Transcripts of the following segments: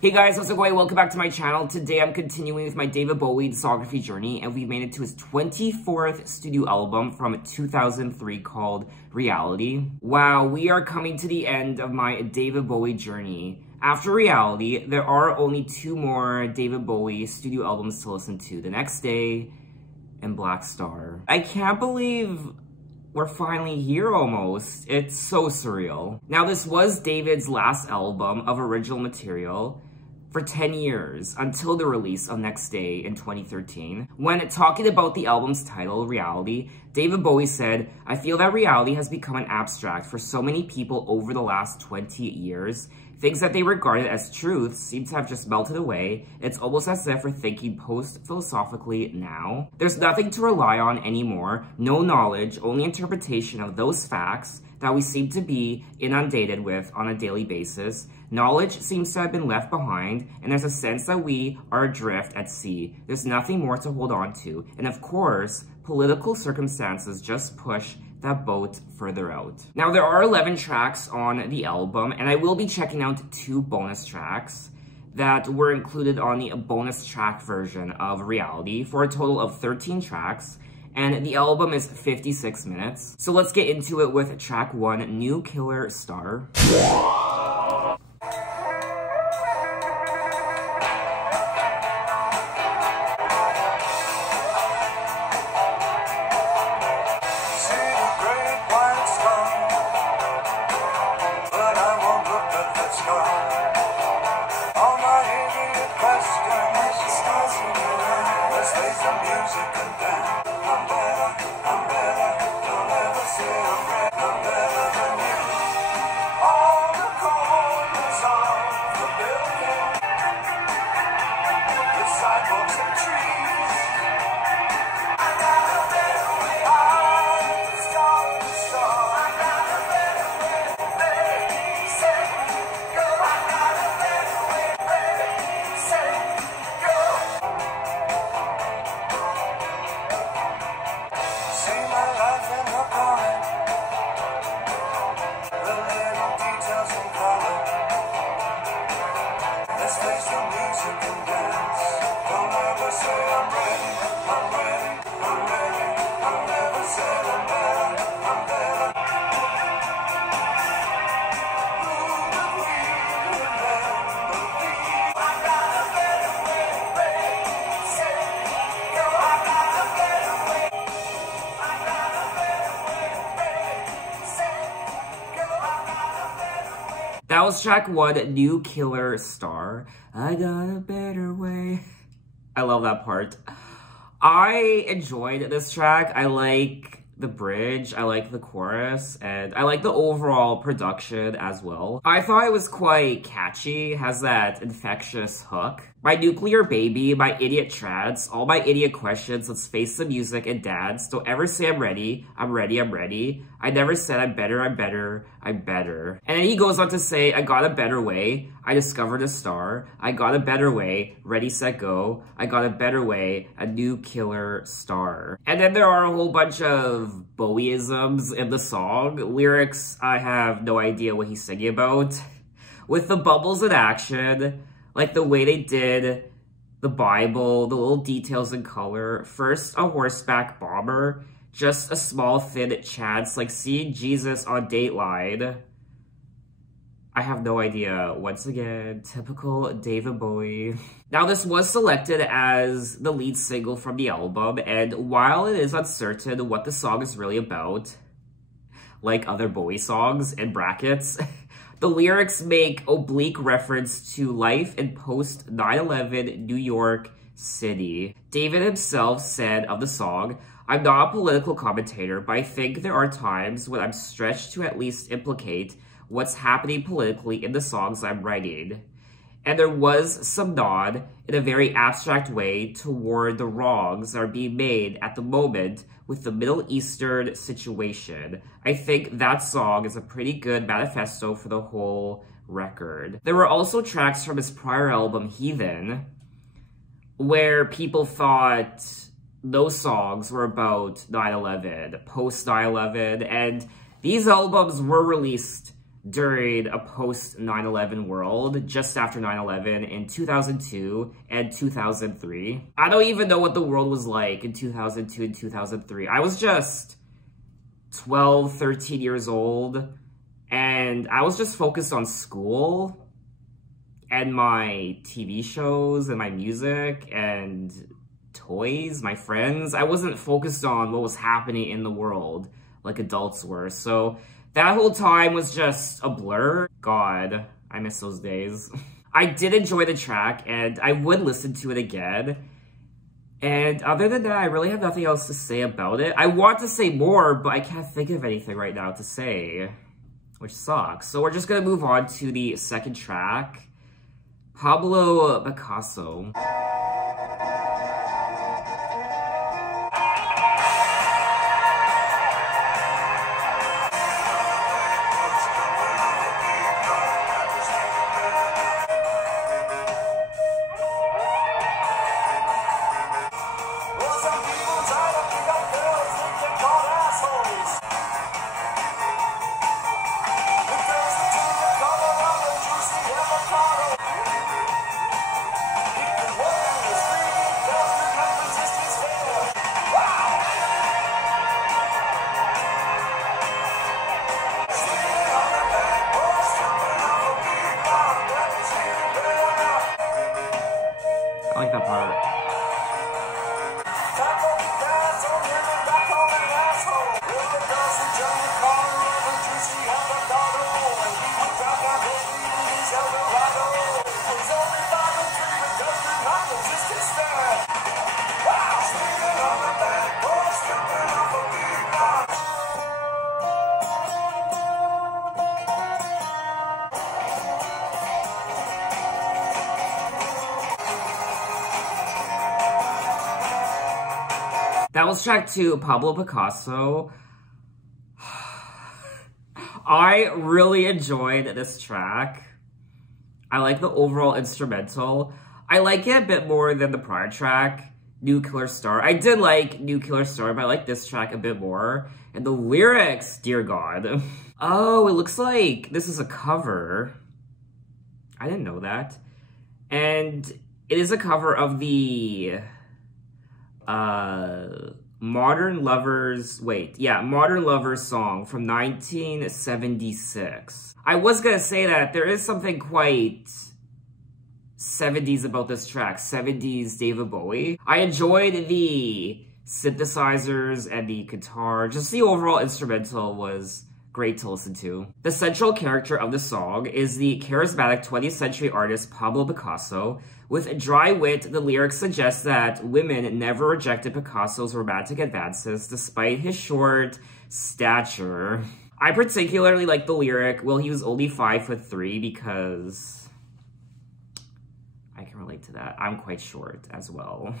Hey guys, how's it going? Welcome back to my channel. Today I'm continuing with my David Bowie discography journey, and we've made it to his 24th studio album from 2003 called Reality. Wow, we are coming to the end of my David Bowie journey. After Reality, there are only two more David Bowie studio albums to listen to, The Next Day and Black Star. I can't believe we're finally here almost. It's so surreal. Now, this was David's last album of original material for 10 years until the release of Next Day in 2013. When talking about the album's title, Reality, David Bowie said, "I feel that reality has become an abstract for so many people over the last 20 years. Things that they regarded as truths seem to have just melted away. It's almost as if we're thinking post-philosophically now. There's nothing to rely on anymore, no knowledge, only interpretation of those facts that we seem to be inundated with on a daily basis. Knowledge seems to have been left behind, and there's a sense that we are adrift at sea. There's nothing more to hold on to. And of course, political circumstances just push that boat further out." Now, there are 11 tracks on the album, and I will be checking out 2 bonus tracks that were included on the bonus track version of Reality for a total of 13 tracks. And the album is 56 minutes. So let's get into it with track 1, New Killer Star. That was track 1, New Killer Star. I got a better way. I love that part. I enjoyed this track. I like the bridge, I like the chorus, and I like the overall production as well. I thought it was quite catchy, has that infectious hook. My nuclear baby, my idiot trads, all my idiot questions, let's face the music and dance. Don't ever say I'm ready, I'm ready, I'm ready. I never said I'm better, I'm better, I'm better. And then he goes on to say, I got a better way, I discovered a star. I got a better way, ready, set, go. I got a better way, a new killer star. And then there are a whole bunch of Bowieisms in the song. Lyrics, I have no idea what he's singing about. With the bubbles in action, like the way they did the Bible, the little details in color. First, a horseback bomber, just a small thin chance, like seeing Jesus on Dateline. I have no idea. Once again, typical David Bowie. Now, this was selected as the lead single from the album, and while it is uncertain what the song is really about, like other Bowie songs, in brackets, the lyrics make oblique reference to life in post 9/11 New York City. David himself said of the song, "I'm not a political commentator, but I think there are times when I'm stretched to at least implicate what's happening politically in the songs I'm writing." And there was some nod in a very abstract way toward the wrongs that are being made at the moment with the Middle Eastern situation. I think that song is a pretty good manifesto for the whole record. There were also tracks from his prior album, Heathen, where people thought those songs were about 9/11, post 9/11, and these albums were released during a post 9/11 world, just after 9/11 in 2002 and 2003. I don't even know what the world was like in 2002 and 2003. I was just 12, 13 years old, and I was just focused on school and my TV shows and my music and toys, my friends. I wasn't focused on what was happening in the world like adults were. So that whole time was just a blur. God, I miss those days. I did enjoy the track and I would listen to it again. And other than that, I really have nothing else to say about it. I want to say more, but I can't think of anything right now to say, which sucks. So we're just gonna move on to the second track, Pablo Picasso. I like that part. That was track 2, Pablo Picasso. I really enjoyed this track. I like the overall instrumental. I like it a bit more than the prior track, Nuclear Star. I did like Nuclear Star, but I like this track a bit more. And the lyrics, dear God. Oh, it looks like this is a cover. I didn't know that. And it is a cover of the Modern Lovers song from 1976. I was gonna say that there is something quite 70s about this track, 70s David Bowie. I enjoyed the synthesizers and the guitar, just the overall instrumental was great to listen to. The central character of the song is the charismatic 20th century artist Pablo Picasso. With dry wit, the lyrics suggest that women never rejected Picasso's romantic advances despite his short stature. I particularly like the lyric, well, he was only 5'3", because I can relate to that. I'm quite short as well.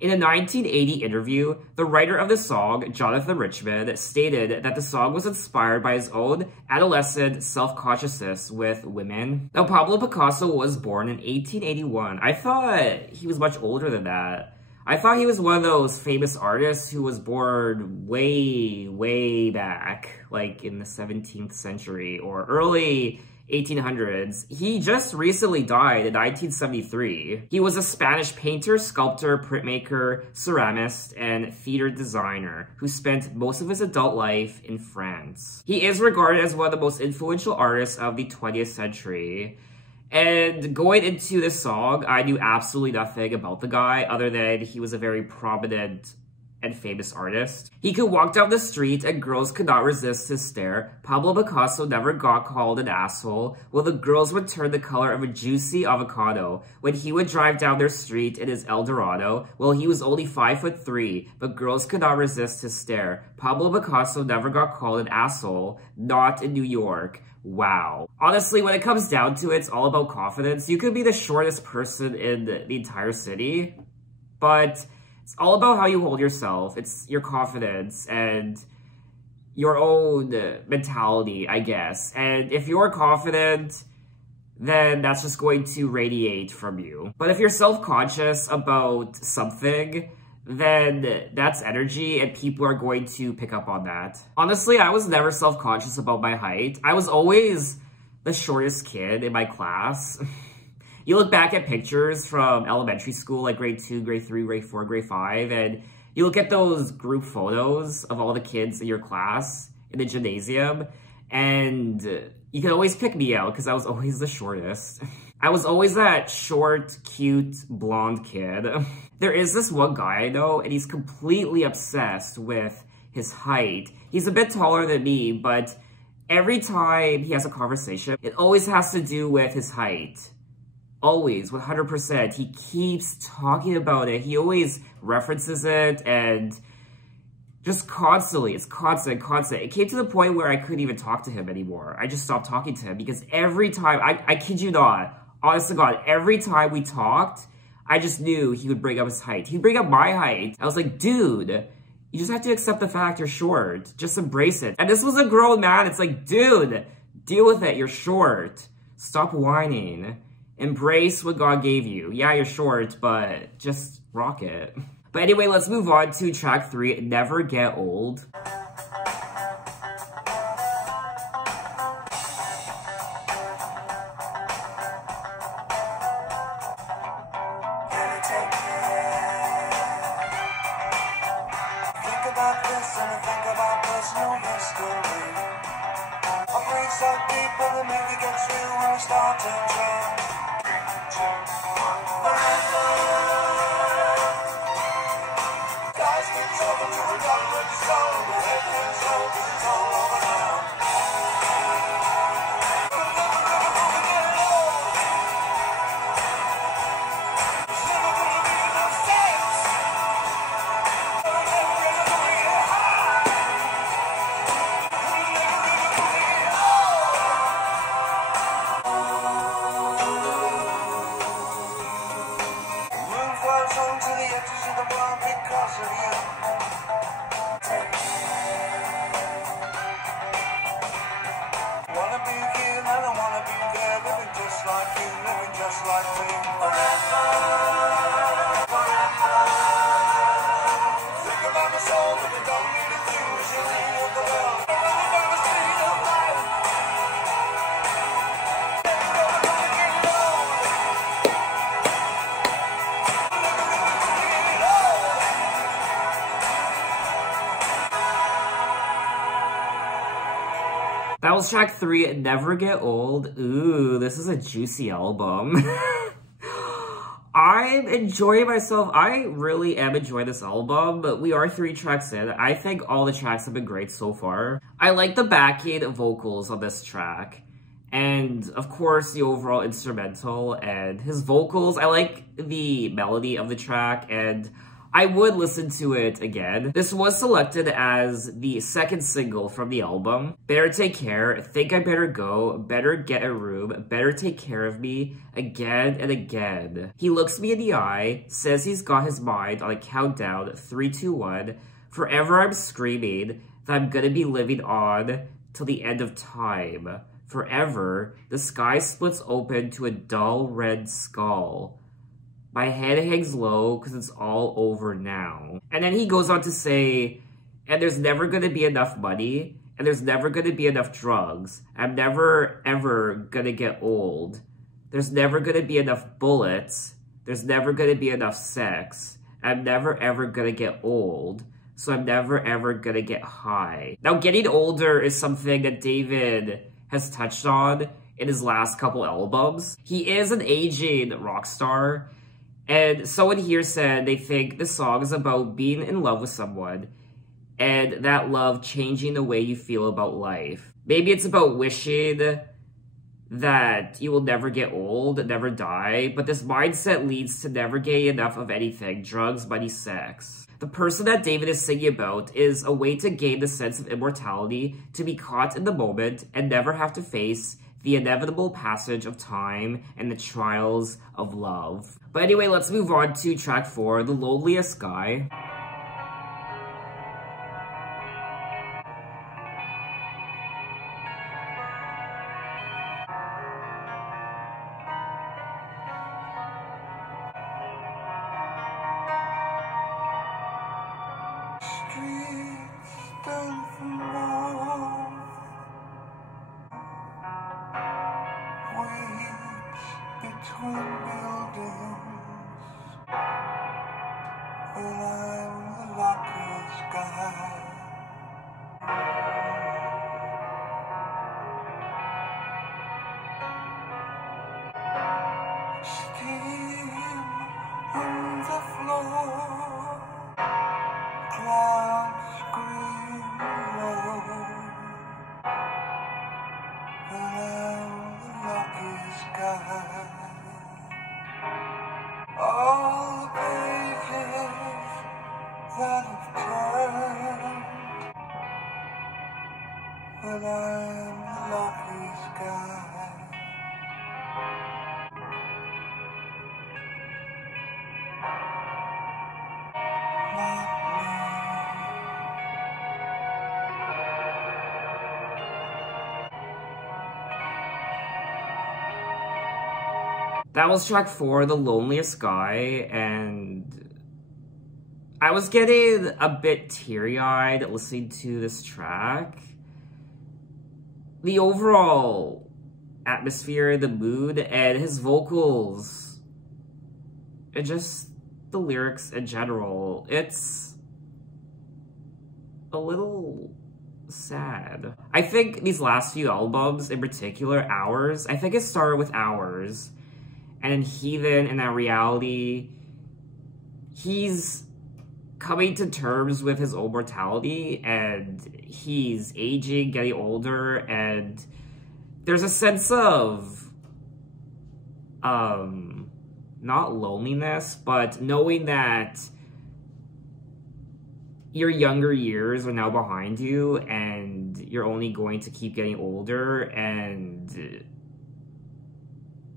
In a 1980 interview, the writer of the song, Jonathan Richman, stated that the song was inspired by his own adolescent self-consciousness with women. Now, Pablo Picasso was born in 1881. I thought he was much older than that. I thought he was one of those famous artists who was born way, way back, like in the 17th century or early 1800s. He just recently died in 1973. He was a Spanish painter, sculptor, printmaker, ceramist, and theater designer who spent most of his adult life in France. He is regarded as one of the most influential artists of the 20th century. And going into this song, I knew absolutely nothing about the guy other than he was a very prominent and famous artist. He could walk down the street and girls could not resist his stare. Pablo Picasso never got called an asshole, while the girls would turn the color of a juicy avocado when he would drive down their street in his Eldorado. Well, he was only 5'3", but girls could not resist his stare. Pablo Picasso never got called an asshole, not in New York. Wow. Honestly, when it comes down to it, it's all about confidence. You could be the shortest person in the entire city, but it's all about how you hold yourself. It's your confidence and your own mentality, I guess. And if you're confident, then that's just going to radiate from you. But if you're self-conscious about something, then that's energy and people are going to pick up on that. Honestly, I was never self-conscious about my height. I was always the shortest kid in my class. You look back at pictures from elementary school, like grade 2, grade 3, grade 4, grade 5, and you look at those group photos of all the kids in your class in the gymnasium, and you can always pick me out because I was always the shortest. I was always that short, cute, blonde kid. There is this one guy I know, and he's completely obsessed with his height. He's a bit taller than me, but every time he has a conversation, it always has to do with his height. Always, 100%. He keeps talking about it. He always references it, and just constantly. It's constant. It came to the point where I couldn't even talk to him anymore. I just stopped talking to him because every time, I kid you not, honest to God, every time we talked, I just knew he would bring up his height. He'd bring up my height. I was like, dude, you just have to accept the fact you're short. Just embrace it. And this was a grown man. It's like, dude, deal with it. You're short. Stop whining. Embrace what God gave you. Yeah, you're short, but just rock it. But anyway, let's move on to track 3, Never Get Old. That was track 3, Never Get Old. Ooh, this is a juicy album. I'm enjoying myself. I really am enjoying this album, but we are 3 tracks in. I think all the tracks have been great so far. I like the backing vocals on this track. And, of course, the overall instrumental and his vocals. I like the melody of the track, and I would listen to it again. This was selected as the second single from the album. Better Take Care, Think I Better Go, Better Get a Room, Better Take Care of Me, Again and Again. He looks me in the eye, says he's got his mind on a countdown, 3, 2, 1. Forever I'm screaming that I'm gonna be living on till the end of time. Forever, the sky splits open to a dull red skull. My head hangs low because it's all over now. And then he goes on to say, and there's never going to be enough money, and there's never going to be enough drugs. I'm never, ever going to get old. There's never going to be enough bullets. There's never going to be enough sex. I'm never, ever going to get old. So I'm never, ever going to get high. Now, getting older is something that David has touched on in his last couple albums. He is an aging rock star. And someone here said they think the song is about being in love with someone and that love changing the way you feel about life. Maybe it's about wishing that you will never get old, never die, but this mindset leads to never getting enough of anything, drugs, money, sex. The person that David is singing about is a way to gain the sense of immortality, to be caught in the moment and never have to face the inevitable passage of time and the trials of love. But anyway, let's move on to track 4, The Loneliest Guy. That was track 4, The Loneliest Guy, and I was getting a bit teary-eyed listening to this track. The overall atmosphere, the mood, and his vocals, and just the lyrics in general, it's a little sad. I think these last few albums, in particular, Hours, I think it started with Hours, and in Heathen and That Reality, he's coming to terms with his own mortality, and he's aging, getting older, and there's a sense of, not loneliness, but knowing that your younger years are now behind you, and you're only going to keep getting older, and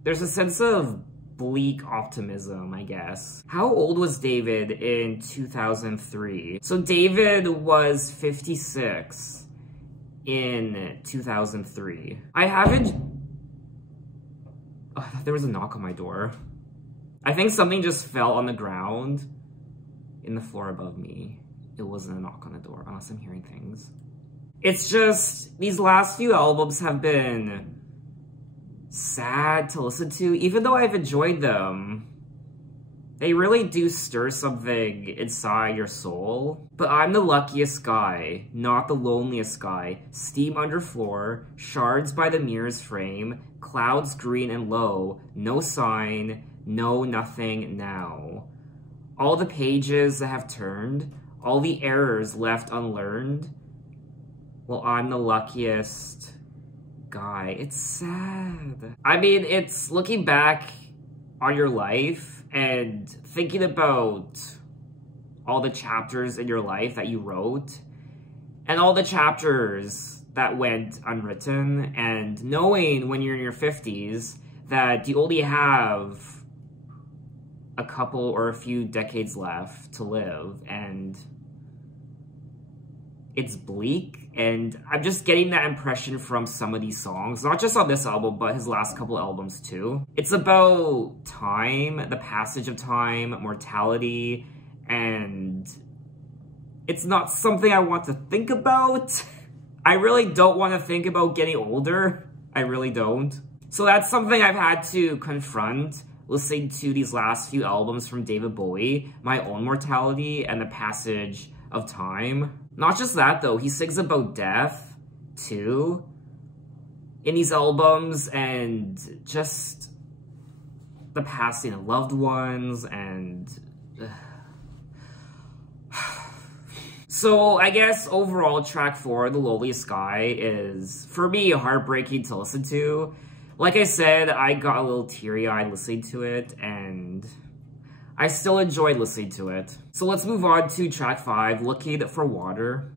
there's a sense of bleak optimism, I guess. How old was David in 2003? So David was 56 in 2003. I haven't... Oh, there was a knock on my door. I think something just fell on the ground in the floor above me. It wasn't a knock on the door, unless I'm hearing things. It's just, these last few albums have been sad to listen to, even though I've enjoyed them. They really do stir something inside your soul. But I'm the luckiest guy, not the loneliest guy. Steam under floor, shards by the mirror's frame, clouds green and low, no sign, no nothing now. All the pages that have turned, all the errors left unlearned. Well, I'm the luckiest guy. It's sad. I mean, it's looking back on your life and thinking about all the chapters in your life that you wrote and all the chapters that went unwritten, and knowing when you're in your 50s that you only have a couple or a few decades left to live, and it's bleak. And I'm just getting that impression from some of these songs, not just on this album, but his last couple albums too. It's about time, the passage of time, mortality, and it's not something I want to think about. I really don't want to think about getting older. I really don't. So that's something I've had to confront listening to these last few albums from David Bowie, my own mortality and the passage of time. Not just that though, he sings about death too in these albums, and just the passing of loved ones, and so I guess overall track 4, The Loneliest Guy, is for me heartbreaking to listen to. Like I said, I got a little teary-eyed listening to it, and I still enjoyed listening to it. So let's move on to track 5, Looking for Water.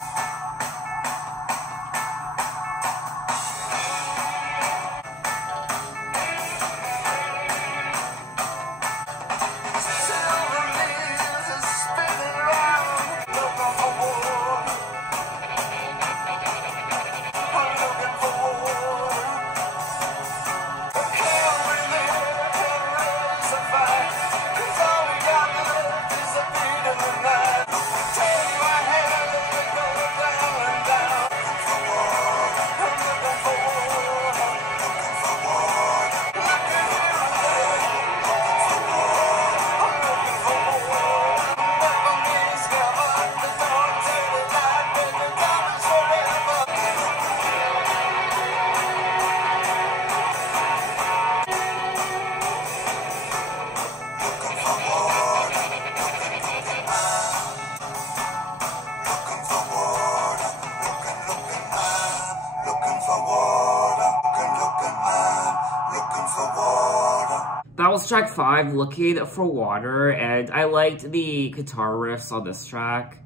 That was track 5, Looking for Water, and I liked the guitar riffs on this track,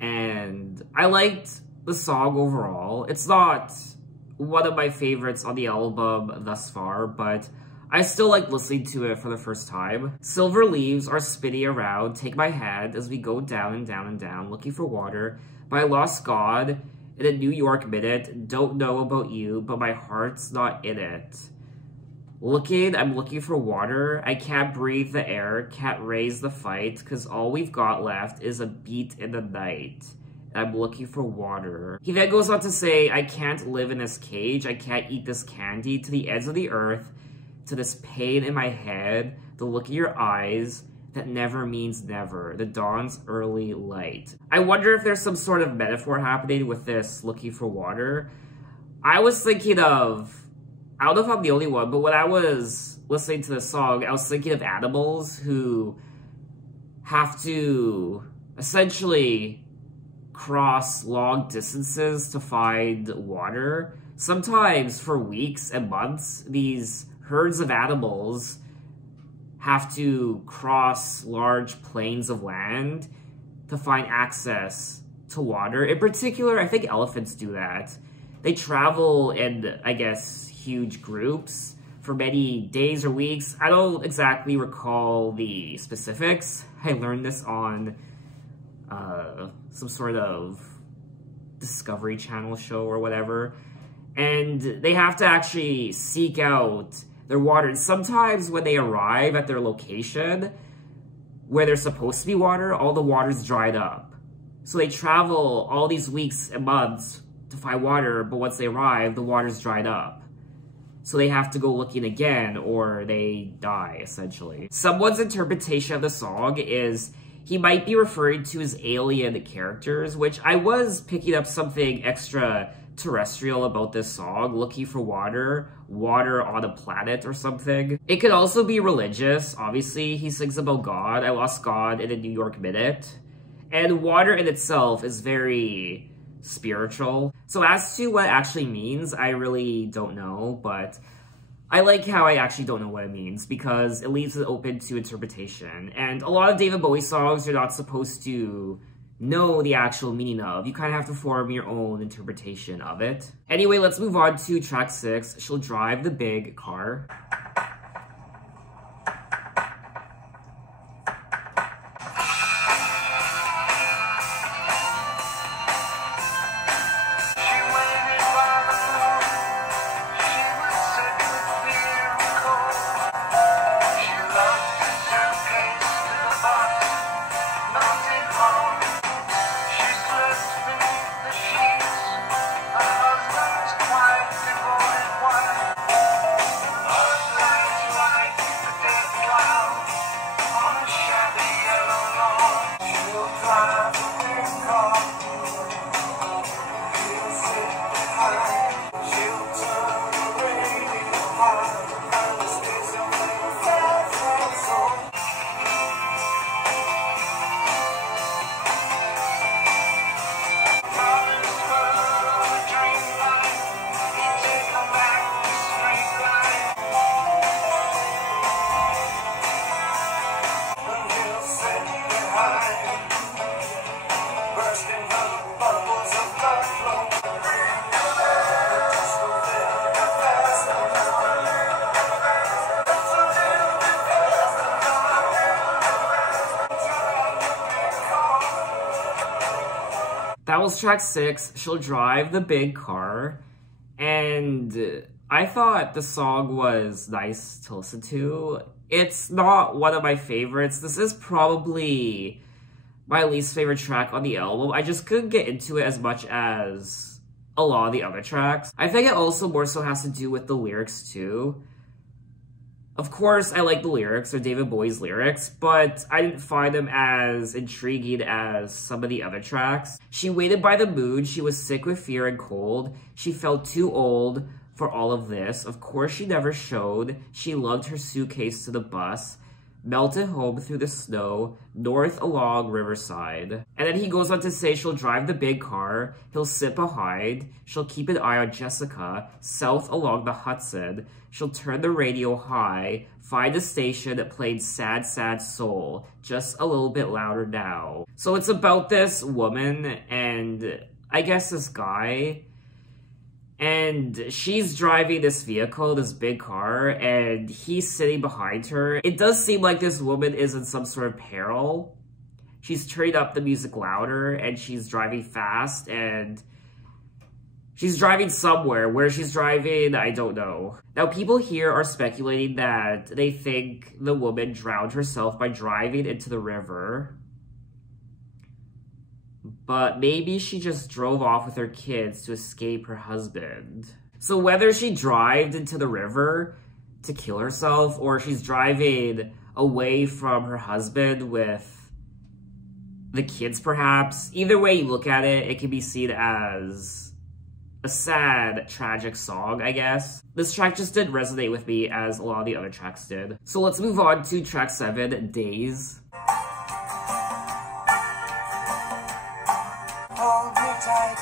and I liked the song overall. It's not one of my favorites on the album thus far, but I still like listening to it for the first time. Silver leaves are spinning around, take my hand as we go down and down and down, looking for water. But I lost God in a New York minute. Don't know about you, but my heart's not in it. I'm looking for water. I can't breathe the air, can't raise the fight, cause all we've got left is a beat in the night. I'm looking for water. He then goes on to say, I can't live in this cage, I can't eat this candy, to the ends of the earth, to this pain in my head, the look in your eyes, that never means never, the dawn's early light. I wonder if there's some sort of metaphor happening with this looking for water. I was thinking of, I don't know if I'm the only one, but when I was listening to this song, I was thinking of animals who have to essentially cross long distances to find water. Sometimes for weeks and months, these herds of animals have to cross large plains of land to find access to water. In particular, I think elephants do that. They travel in, I guess, huge groups for many days or weeks. I don't exactly recall the specifics. I learned this on some sort of Discovery Channel show or whatever. And they have to actually seek out their water. And sometimes when they arrive at their location where there's supposed to be water, all the water's dried up. So they travel all these weeks and months to find water, but once they arrive, the water's dried up. So they have to go looking again, or they die, essentially. Someone's interpretation of the song is he might be referring to his alien characters, which I was picking up something extra terrestrial about this song, looking for water on a planet or something. It could also be religious. Obviously, he sings about God. I lost God in a New York minute. And water in itself is very spiritual. So as to what it actually means, I really don't know, but I like how I actually don't know what it means because it leaves it open to interpretation. And a lot of David Bowie songs you're not supposed to know the actual meaning of. You kind of have to form your own interpretation of it. Anyway, let's move on to track 6, She'll Drive the Big Car. That was track 6, She'll Drive the Big Car, and I thought the song was nice to listen to. It's not one of my favorites. This is probably my least favorite track on the album. I just couldn't get into it as much as a lot of the other tracks. I think it also more so has to do with the lyrics too. Of course, I like the lyrics, or David Bowie's lyrics, but I didn't find them as intriguing as some of the other tracks. She waited by the moon, she was sick with fear and cold. She felt too old for all of this. Of course, she never showed. She lugged her suitcase to the bus, melted home through the snow, north along Riverside. And then he goes on to say she'll drive the big car, he'll sit behind, she'll keep an eye on Jessica, south along the Hudson, she'll turn the radio high, find a station that played Sad, Sad Soul, just a little bit louder now. So it's about this woman and I guess this guy. And she's driving this vehicle, this big car, and he's sitting behind her. It does seem like this woman is in some sort of peril. She's turning up the music louder, and she's driving fast, and she's driving somewhere. Where she's driving, I don't know. Now, people here are speculating that they think the woman drowned herself by driving into the river. But maybe she just drove off with her kids to escape her husband. So whether she drove into the river to kill herself, or she's driving away from her husband with the kids perhaps, either way you look at it, it can be seen as a sad, tragic song, I guess. This track just didn't resonate with me as a lot of the other tracks did. So let's move on to track 7, Days. Hold me tight,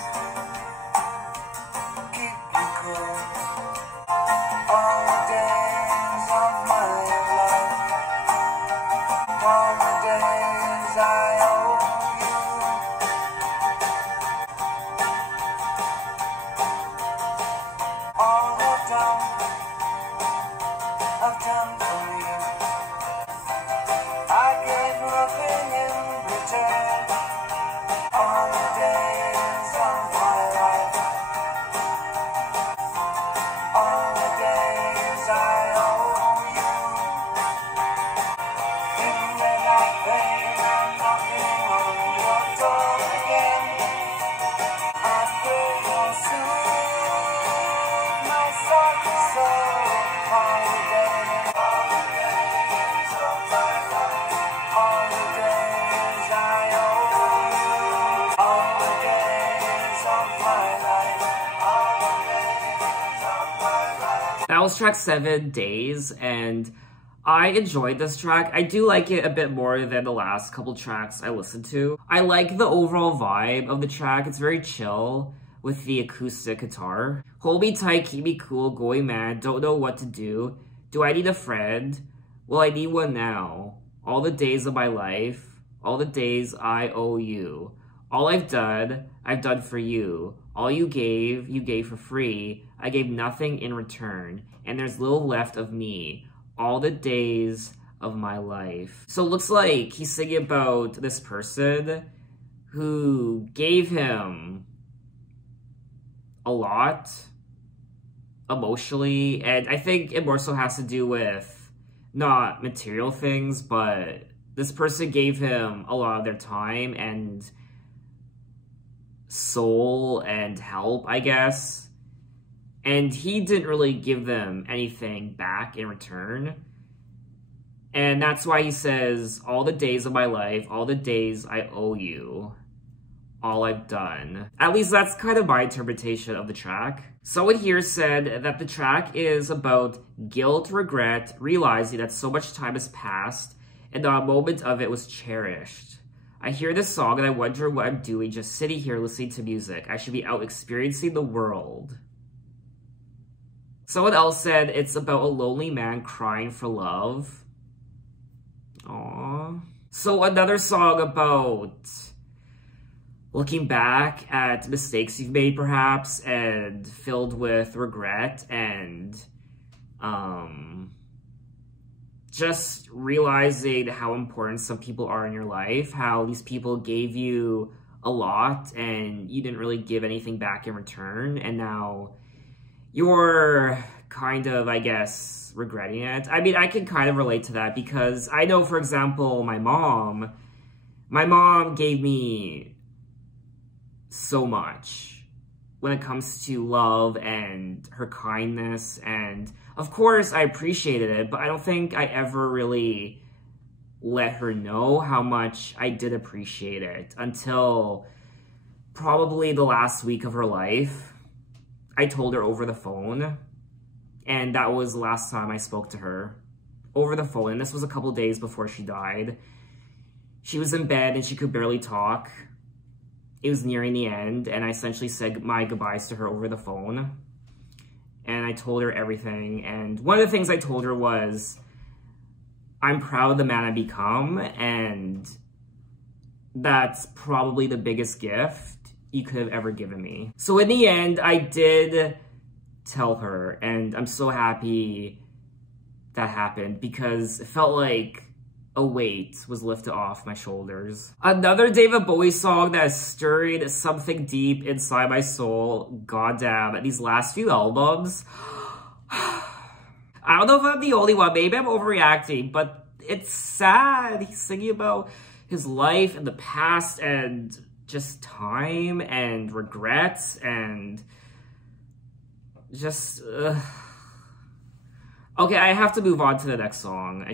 keep you cool, all the days of my life, all the days I owe you, all the time I've done for me, I get nothing in return. All the days of my life, all the days I owe you. In the night rain, I'm knocking on your door again. I pray you'll soothe my sorry soul. All the days of my life, all the days I owe you. All the days of my life, all the days of my life. That was track 7, Days, and I enjoyed this track. I do like it a bit more than the last couple tracks I listened to. I like the overall vibe of the track. It's very chill with the acoustic guitar. Hold me tight, keep me cool, going mad, don't know what to do. Do I need a friend? Well, I need one now. All the days of my life, all the days I owe you. All I've done for you. All you gave for free. I gave nothing in return, and there's little left of me. All the days of my life. So it looks like he's singing about this person who gave him a lot emotionally, and I think it more so has to do with not material things, but this person gave him a lot of their time and soul and help, I guess. And he didn't really give them anything back in return. And that's why he says, all the days of my life, all the days I owe you, all I've done. At least that's kind of my interpretation of the track. Someone here said that the track is about guilt, regret, realizing that so much time has passed and not a moment of it was cherished. I hear this song and I wonder what I'm doing just sitting here listening to music. I should be out experiencing the world. Someone else said it's about a lonely man crying for love. Aww. So another song about looking back at mistakes you've made perhaps and filled with regret and just realizing how important some people are in your life, how these people gave you a lot and you didn't really give anything back in return, and now you're kind of, I guess, regretting it. I mean, I can kind of relate to that because I know, for example, my mom gave me so much when it comes to love and her kindness, and of course I appreciated it, but I don't think I ever really let her know how much I did appreciate it until probably the last week of her life. I told her over the phone, and that was the last time I spoke to her over the phone, and this was a couple days before she died. She was in bed and she could barely talk. It was nearing the end, and I essentially said my goodbyes to her over the phone. And I told her everything, and one of the things I told her was, I'm proud of the man I've become, and that's probably the biggest gift you could have ever given me. So in the end, I did tell her, and I'm so happy that happened because it felt like a weight was lifted off my shoulders. Another David Bowie song that stirred something deep inside my soul. Goddamn, these last few albums. I don't know if I'm the only one, maybe I'm overreacting, but it's sad. He's singing about his life and the past and just time and regrets and just... Okay, I have to move on to the next song.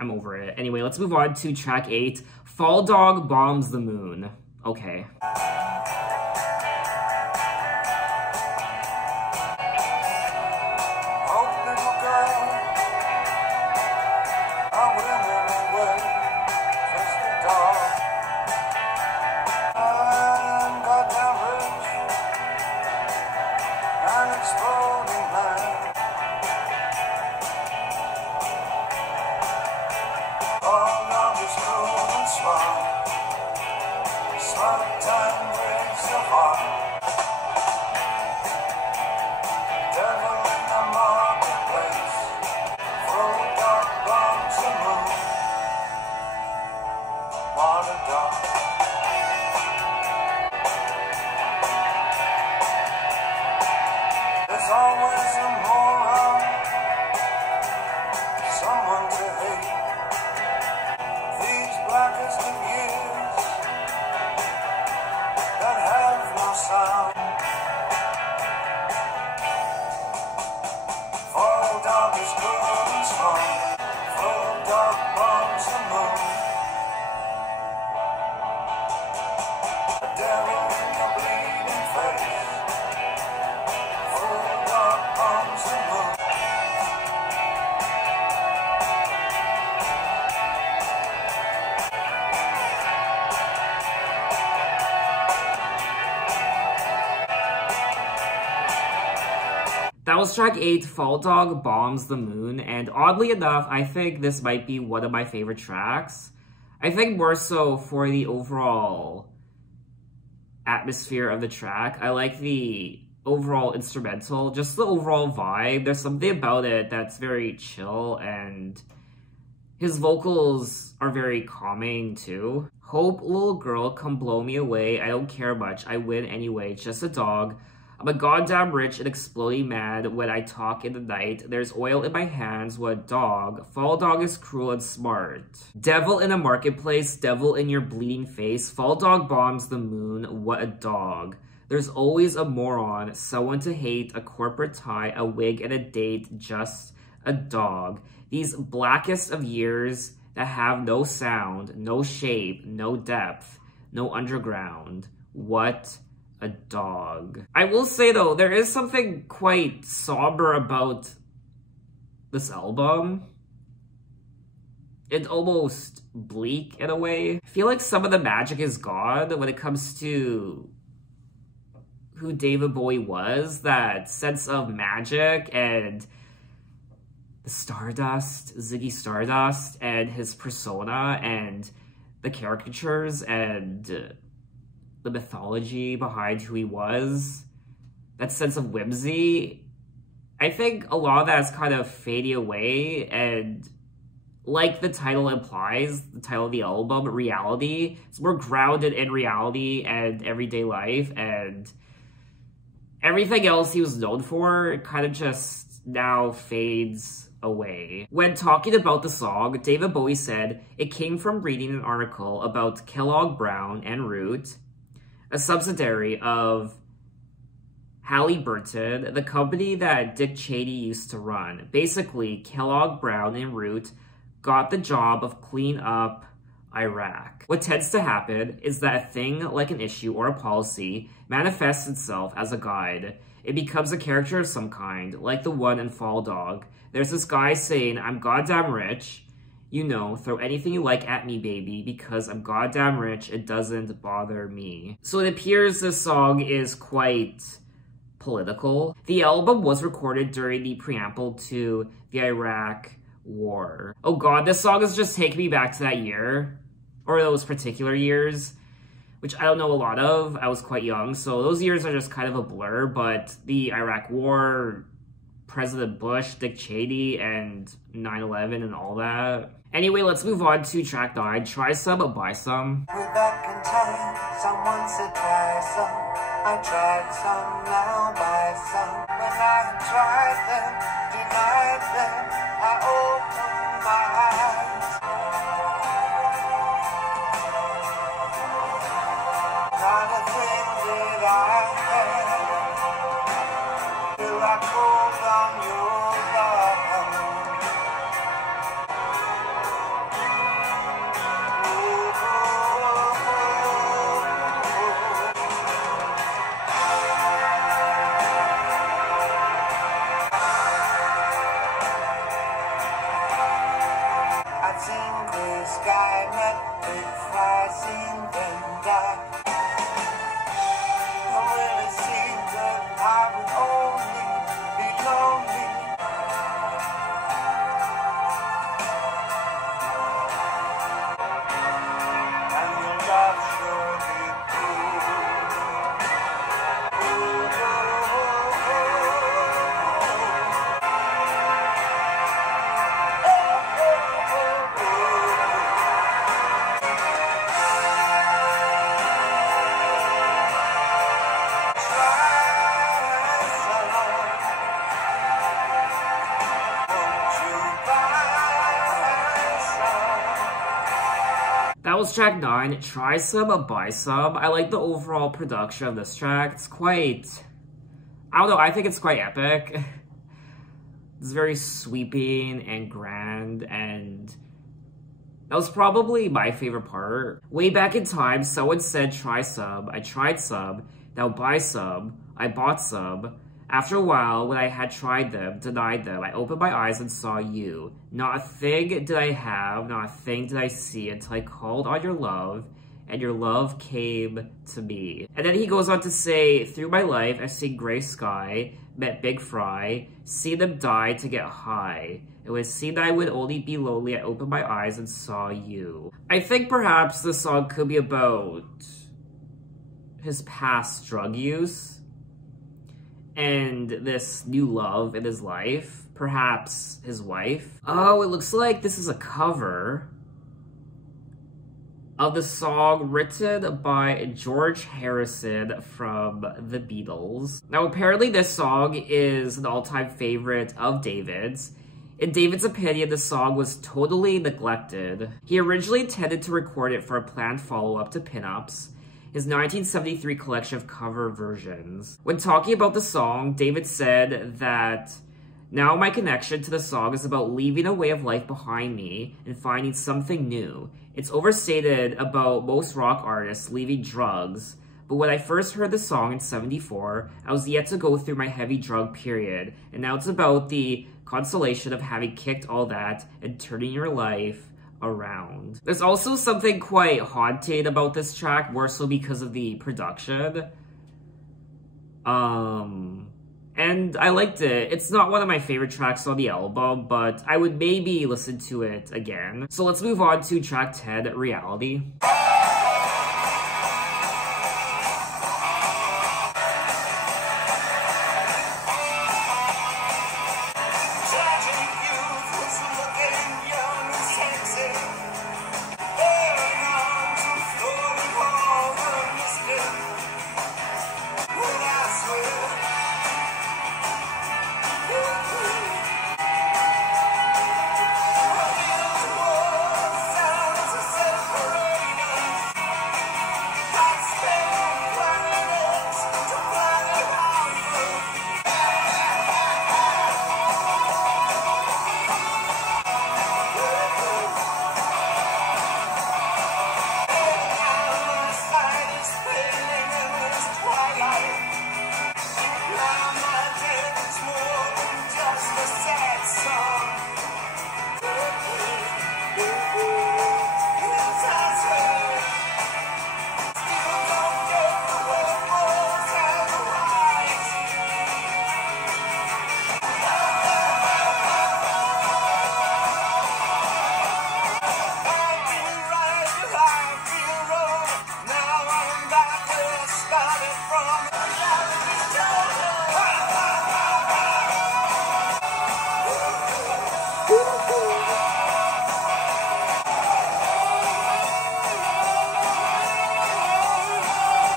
I'm over it. Anyway, let's move on to track 8. Fall Dog Bombs the Moon. Okay. That was track 8, Fall Dog Bombs the Moon, and oddly enough, I think this might be one of my favorite tracks. I think more so for the overall atmosphere of the track. I like the overall instrumental, just the overall vibe. There's something about it that's very chill, and his vocals are very calming too. Hope, little girl, come blow me away. I don't care much. I win anyway. Just a dog. I'm a goddamn rich and exploding mad when I talk in the night. There's oil in my hands, what a dog. Fall Dog is cruel and smart. Devil in a marketplace, devil in your bleeding face. Fall Dog bombs the moon, what a dog. There's always a moron, someone to hate, a corporate tie, a wig and a date, just a dog. These blackest of years that have no sound, no shape, no depth, no underground. What a dog. I will say though, there is something quite somber about this album. It's almost bleak in a way. I feel like some of the magic is gone when it comes to who David Bowie was. That sense of magic and the Stardust, Ziggy Stardust, and his persona and the caricatures and the mythology behind who he was, that sense of whimsy. I think a lot of that's kind of fading away, and like the title implies, the title of the album, reality, it's more grounded in reality and everyday life, and everything else he was known for kind of just now fades away. When talking about the song, David Bowie said, "It came from reading an article about Kellogg Brown and Root, a subsidiary of Halliburton, the company that Dick Cheney used to run. Basically, Kellogg Brown and Root got the job of cleaning up Iraq. What tends to happen is that a thing like an issue or a policy manifests itself as a guide. It becomes a character of some kind, like the one in Fall Dog. There's this guy saying, 'I'm goddamn rich. You know, throw anything you like at me, baby, because I'm goddamn rich. It doesn't bother me.'" So it appears this song is quite political. The album was recorded during the preamble to the Iraq War. Oh god, this song is just taking me back to that year, or those particular years. which I don't know a lot of. I was quite young, so those years are just kind of a blur, but the Iraq War, President Bush, Dick Cheney, and 9/11 and all that. Anyway, let's move on to track 9, Try Some, Buy Some. Way back in time, someone said try some. I tried some, now buy some. When I tried them, denied them, I opened my eyes. Not a thing did I have till I called on your love. I've seen gray sky, met big fly, seen them die. Oh, well, it seemed that I would only be lonely. And your love surely That was track 9, Try Some, Buy Some. I like the overall production of this track. It's quite, I don't know, I think it's quite epic. It's very sweeping and grand, and that was probably my favorite part. Way back in time, someone said try some, I tried some, now buy some, I bought some. After a while, when I had tried them, denied them, I opened my eyes and saw you. Not a thing did I have, not a thing did I see until I called on your love, and your love came to me. And then he goes on to say, through my life, I've seen gray sky, met Big Fry, seen them die to get high. It was seen that I would only be lonely, I opened my eyes and saw you. I think perhaps the song could be about his past drug use and this new love in his life, perhaps his wife. Oh, it looks like this is a cover of the song written by George Harrison from the Beatles. Now, apparently this song is an all-time favorite of David's. In David's opinion, the song was totally neglected. He originally intended to record it for a planned follow-up to Pinups, his 1973 collection of cover versions. When talking about the song, David said that, now my connection to the song is about leaving a way of life behind me and finding something new. It's overstated about most rock artists leaving drugs, but when I first heard the song in '74, I was yet to go through my heavy drug period, and now it's about the consolation of having kicked all that and turning your life around. There's also something quite haunting about this track, more so because of the production. And I liked it. It's not one of my favorite tracks on the album, but I would maybe listen to it again. So let's move on to track 10, Reality.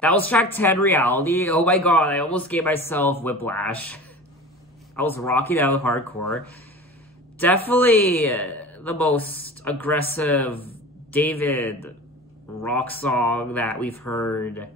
That was track 10, Reality. Oh my god, I almost gave myself whiplash. I was rocking out hardcore. Definitely the most aggressive David rock song that we've heard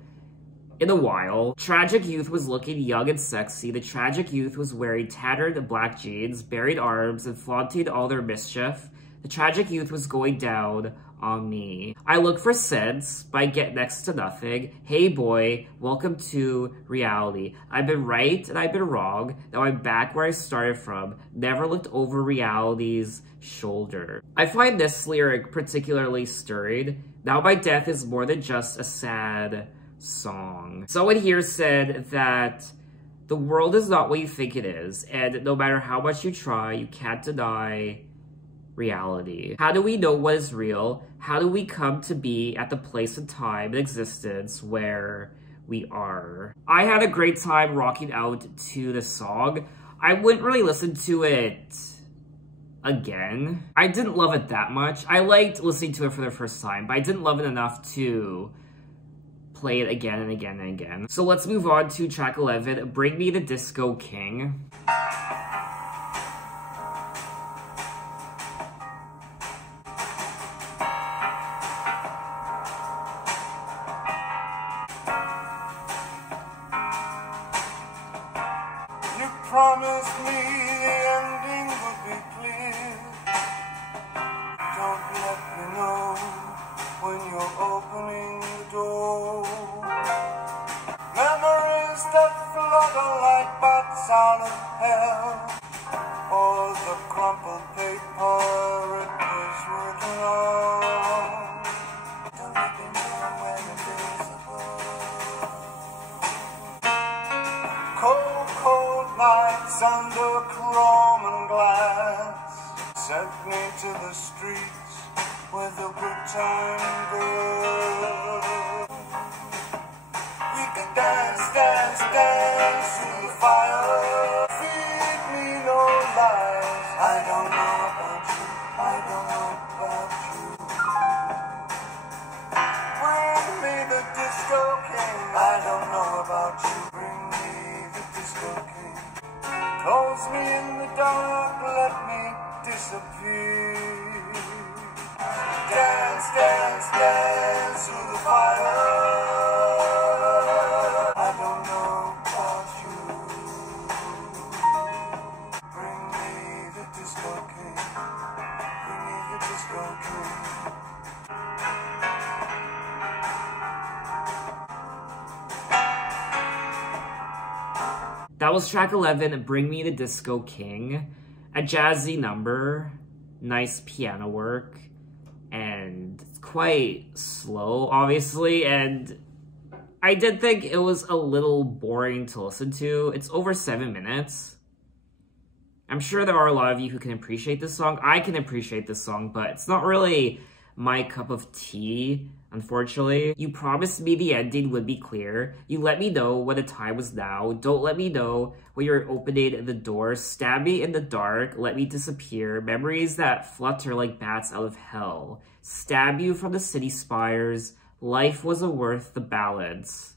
in a while. Tragic Youth was looking young and sexy. The Tragic Youth was wearing tattered black jeans, buried arms, and flaunting all their mischief. The Tragic Youth was going down on me. I look for sense, but I get next to nothing. Hey boy, welcome to reality. I've been right and I've been wrong. Now I'm back where I started from. Never looked over reality's shoulder. I find this lyric particularly stirring. Now my death is more than just a sad song. Someone here said that the world is not what you think it is, and no matter how much you try, you can't deny reality. How do we know what is real? How do we come to be at the place and time in existence where we are? I had a great time rocking out to the song. I wouldn't really listen to it again. I didn't love it that much. I liked listening to it for the first time, but I didn't love it enough to play it again and again and again. So let's move on to track 11, Bring Me the Disco King. Promised me the ending would be clear. Don't let me know when you're opening the door. Memories that flutter like bats out of hell, or the crumpled paper it was written on. Don't let me know when it is above. Cold, cold nights under chrome and glass sent me to the streets where the good time goes. We could dance, dance, dance through the fire. Feed me no lies. I don't know about you. I don't know about you. Bring me the disco king. I don't know about you. Bring me the disco king. Close me in the dark, let me disappear. Dance, dance, dance through the fire. I don't know about you. Bring me the disco king. Bring me the disco king. That was track 11, Bring Me the Disco King. A jazzy number, nice piano work, and it's quite slow, obviously, and I did think it was a little boring to listen to. It's over 7 minutes. I'm sure there are a lot of you who can appreciate this song. I can appreciate this song, but it's not really my cup of tea, unfortunately. You promised me the ending would be clear. You let me know when the time was now. Don't let me know when you're opening the door. Stab me in the dark. Let me disappear. Memories that flutter like bats out of hell. Stab you from the city spires. Life wasn't worth the ballads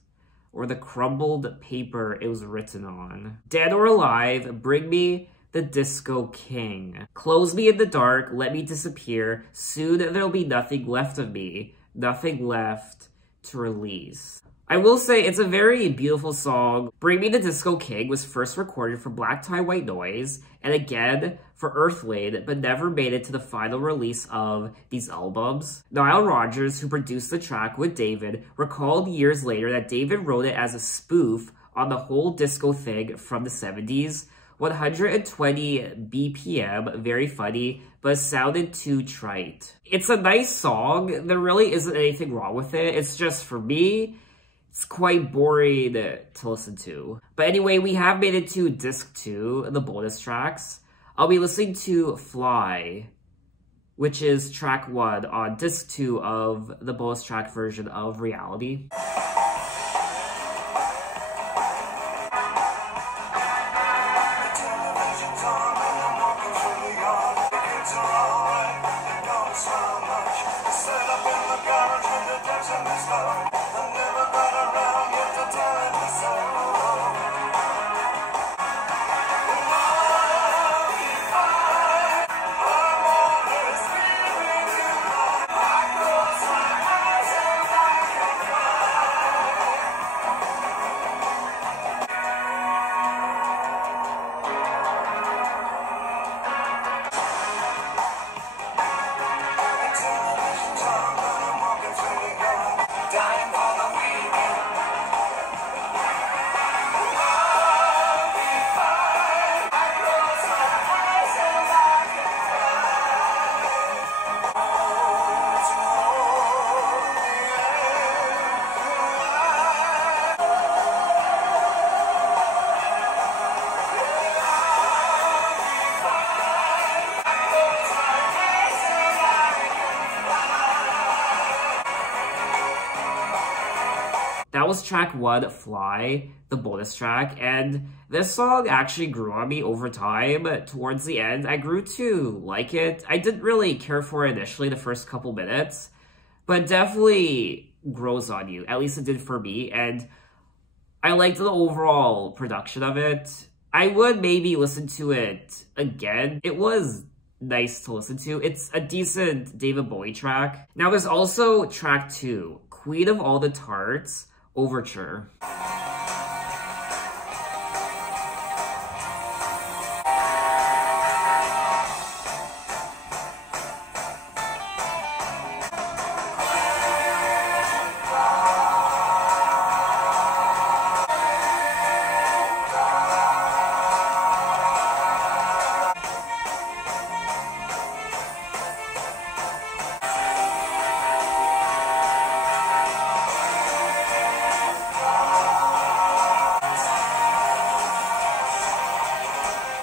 or the crumbled paper it was written on. Dead or alive, bring me the disco king. Close me in the dark, let me disappear. Soon there'll be nothing left of me, nothing left to release. I will say it's a very beautiful song. Bring Me the Disco King was first recorded for Black Tie White Noise and again for Earthling, but never made it to the final release of these albums. Nile Rodgers, who produced the track with David, recalled years later that David wrote it as a spoof on the whole disco thing from the 70s. 120 BPM, very funny, but sounded too trite. It's a nice song. There really isn't anything wrong with it. It's just, for me, it's quite boring to listen to. But anyway, we have made it to disc 2, the bonus tracks. I'll be listening to Fly, which is track 1 on disc 2 of the bonus track version of Reality. Set up in the garage with the dancing and slow. I never got around. That was track 1, Fly, the bonus track, and this song actually grew on me over time. Towards the end, I grew to like it. I didn't really care for it initially the first couple minutes, but definitely grows on you. At least it did for me, and I liked the overall production of it. I would maybe listen to it again. It was nice to listen to. It's a decent David Bowie track. Now there's also track 2, Queen of All the Tarts, Overture.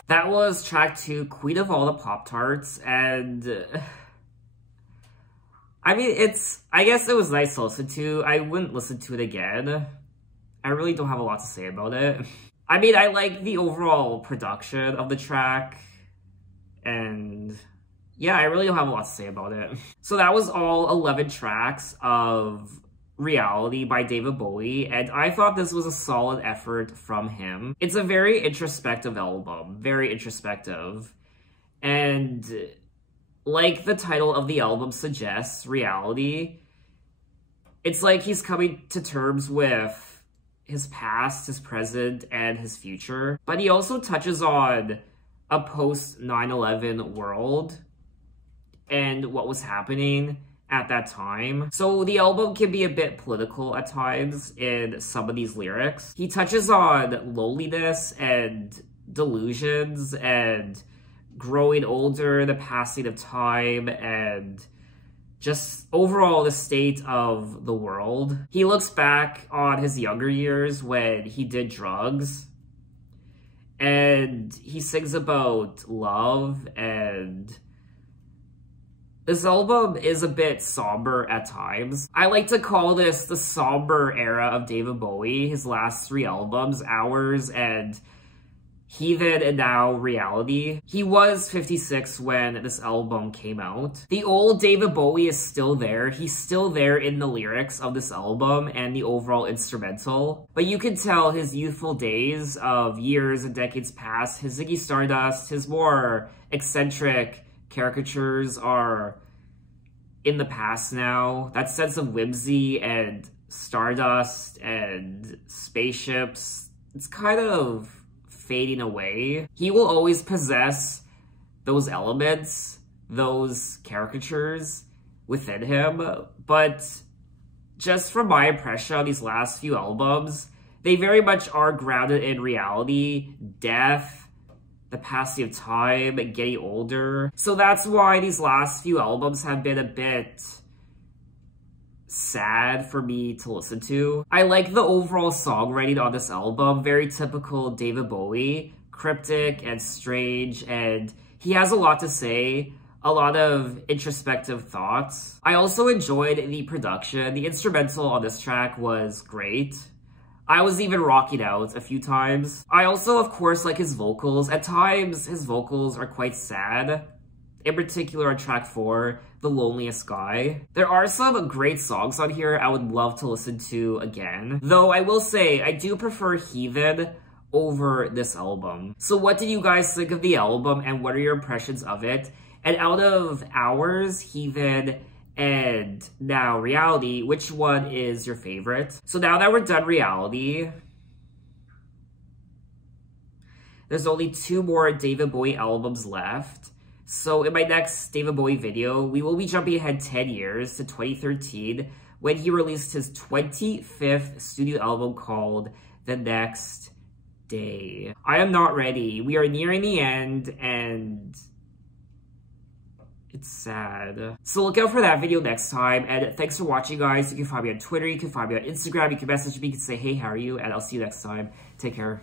That was track 2, Queen of All the Pop-Tarts, and I mean, I guess it was nice to listen to. I wouldn't listen to it again. I really don't have a lot to say about it. I mean, I like the overall production of the track, and yeah, I really don't have a lot to say about it. So that was all 11 tracks of Reality by David Bowie, and I thought this was a solid effort from him. It's a very introspective album, very introspective, and like the title of the album suggests, Reality, it's like he's coming to terms with his past, his present, and his future, but he also touches on a post 9/11 world and what was happening at that time. So the album can be a bit political at times in some of these lyrics. He touches on loneliness and delusions and growing older, the passing of time, and just overall the state of the world. He looks back on his younger years when he did drugs, and he sings about love, and this album is a bit somber at times. I like to call this the somber era of David Bowie, his last 3 albums, Hours and Heathen and now Reality. He was 56 when this album came out. The old David Bowie is still there. He's still there in the lyrics of this album and the overall instrumental. But you can tell his youthful days of years and decades past, his Ziggy Stardust, his more eccentric caricatures are in the past now. That sense of whimsy and stardust and spaceships, it's kind of fading away. He will always possess those elements, those caricatures within him, but just from my impression on these last few albums, they very much are grounded in reality, death, the passing of time, getting older. So that's why these last few albums have been a bit sad for me to listen to. I like the overall songwriting on this album, very typical David Bowie, cryptic and strange, and he has a lot to say, a lot of introspective thoughts. I also enjoyed the production. The instrumental on this track was great. I was even rocking out a few times. I also, of course, like his vocals. At times, his vocals are quite sad. In particular on track 4, The Loneliest Guy. There are some great songs on here I would love to listen to again. Though I will say, I do prefer Heathen over this album. So what did you guys think of the album and what are your impressions of it? And out of Hours, Heathen, and now Reality, which one is your favorite? So now that we're done Reality, there's only 2 more David Bowie albums left. So in my next David Bowie video, we will be jumping ahead 10 years to 2013 when he released his 25th studio album called The Next Day. I am not ready. We are nearing the end and it's sad. So look out for that video next time, and thanks for watching, guys. You can find me on Twitter, you can find me on Instagram, you can message me, you can say, hey, how are you? And I'll see you next time. Take care.